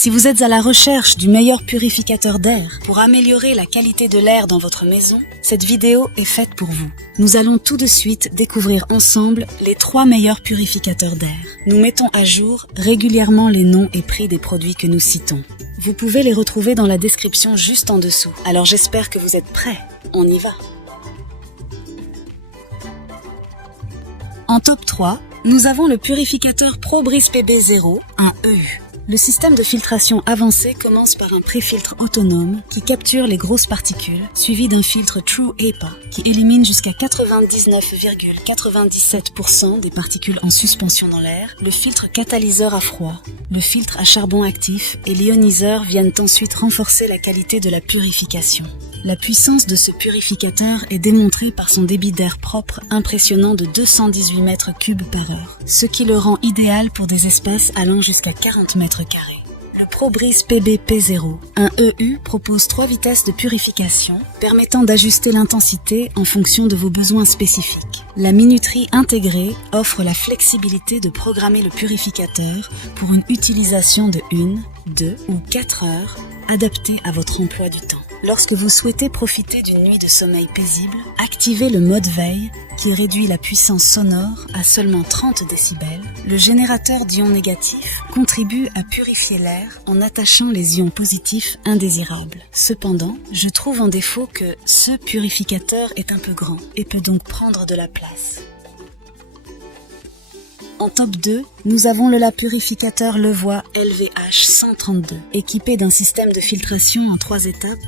Si vous êtes à la recherche du meilleur purificateur d'air pour améliorer la qualité de l'air dans votre maison, cette vidéo est faite pour vous. Nous allons tout de suite découvrir ensemble les 3 meilleurs purificateurs d'air. Nous mettons à jour régulièrement les noms et prix des produits que nous citons. Vous pouvez les retrouver dans la description juste en dessous. Alors j'espère que vous êtes prêts. On y va. En top 3, nous avons le purificateur ProBreeze PB0, un EU. Le système de filtration avancé commence par un pré-filtre autonome qui capture les grosses particules, suivi d'un filtre True HEPA qui élimine jusqu'à 99,97% des particules en suspension dans l'air, le filtre catalyseur à froid, le filtre à charbon actif et l'ioniseur viennent ensuite renforcer la qualité de la purification. La puissance de ce purificateur est démontrée par son débit d'air propre impressionnant de 218 mètres cubes par heure, ce qui le rend idéal pour des espaces allant jusqu'à 40 mètres carrés. Le ProBreeze PB-P0, un EU, propose 3 vitesses de purification permettant d'ajuster l'intensité en fonction de vos besoins spécifiques. La minuterie intégrée offre la flexibilité de programmer le purificateur pour une utilisation de 1, 2 ou 4 heures adaptée à votre emploi du temps. Lorsque vous souhaitez profiter d'une nuit de sommeil paisible, activez le mode veille qui réduit la puissance sonore à seulement 30 décibels. Le générateur d'ions négatifs contribue à purifier l'air en attachant les ions positifs indésirables. Cependant, je trouve en défaut que ce purificateur est un peu grand et peut donc prendre de la place. En top 2, nous avons le purificateur Levoit LVH 132. Équipé d'un système de filtration en 3 étapes,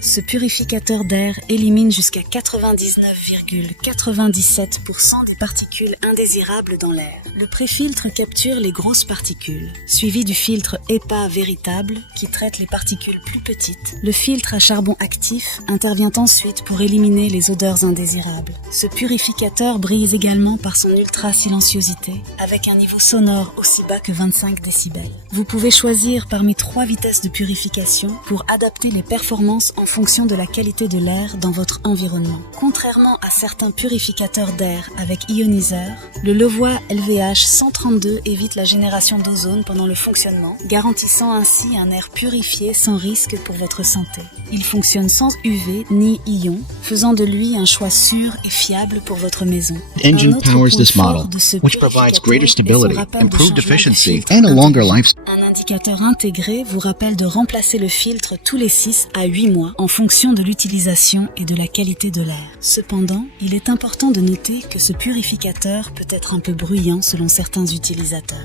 ce purificateur d'air élimine jusqu'à 99,97% des particules indésirables dans l'air. Le préfiltre capture les grosses particules, suivi du filtre HEPA véritable qui traite les particules plus petites. Le filtre à charbon actif intervient ensuite pour éliminer les odeurs indésirables. Ce purificateur brille également par son ultra-silenciosité, avec un niveau sonore aussi bas que 25 décibels. Vous pouvez choisir parmi 3 vitesses de purification pour adapter les performances en fonction de la qualité de l'air dans votre environnement. Contrairement à certains purificateurs d'air avec ioniseur, le Levoit LVH 132 évite la génération d'ozone pendant le fonctionnement, garantissant ainsi un air purifié sans risque pour votre santé. Il fonctionne sans UV ni ion, faisant de lui un choix sûr et fiable pour votre maison. The engine powers this model, which provides greater stability, improved efficiency, and a longer lifespan. Un indicateur intégré vous rappelle de remplacer le filtre tous les 6 à 8 mois en fonction de l'utilisation et de la qualité de l'air. Cependant, il est important de noter que ce purificateur peut être un peu bruyant selon certains utilisateurs.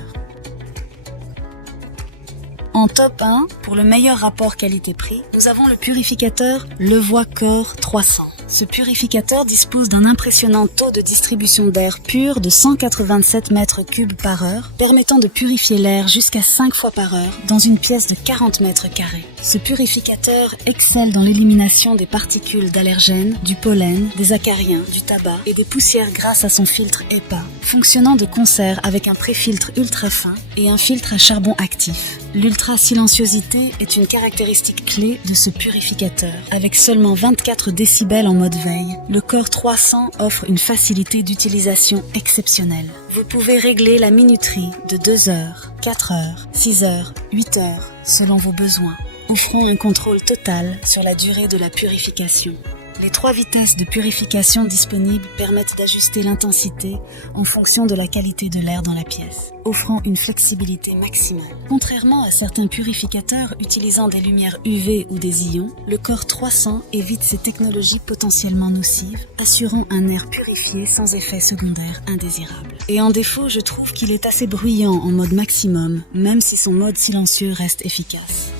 En top 1, pour le meilleur rapport qualité-prix, nous avons le purificateur Levoit Core 300. Ce purificateur dispose d'un impressionnant taux de distribution d'air pur de 187 mètres cubes par heure, permettant de purifier l'air jusqu'à 5 fois par heure dans une pièce de 40 mètres carrés. Ce purificateur excelle dans l'élimination des particules d'allergènes, du pollen, des acariens, du tabac et des poussières grâce à son filtre HEPA, fonctionnant de concert avec un préfiltre ultra fin et un filtre à charbon actif. L'ultra-silenciosité est une caractéristique clé de ce purificateur. Avec seulement 24 décibels en mode veille, le Core 300 offre une facilité d'utilisation exceptionnelle. Vous pouvez régler la minuterie de 2 heures, 4 heures, 6 heures, 8 heures, selon vos besoins, offrant un contrôle total sur la durée de la purification. Les 3 vitesses de purification disponibles permettent d'ajuster l'intensité en fonction de la qualité de l'air dans la pièce, offrant une flexibilité maximale. Contrairement à certains purificateurs utilisant des lumières UV ou des ions, le Core 300 évite ces technologies potentiellement nocives, assurant un air purifié sans effet secondaire indésirable. Et en défaut, je trouve qu'il est assez bruyant en mode maximum, même si son mode silencieux reste efficace.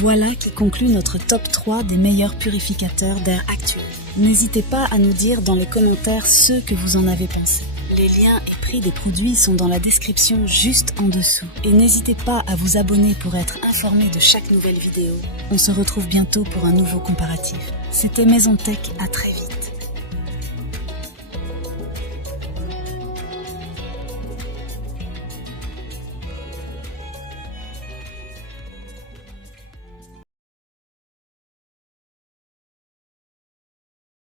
Voilà qui conclut notre top 3 des meilleurs purificateurs d'air actuels. N'hésitez pas à nous dire dans les commentaires ce que vous en avez pensé. Les liens et prix des produits sont dans la description juste en dessous. Et n'hésitez pas à vous abonner pour être informé de chaque nouvelle vidéo. On se retrouve bientôt pour un nouveau comparatif. C'était Maison Tech, à très vite.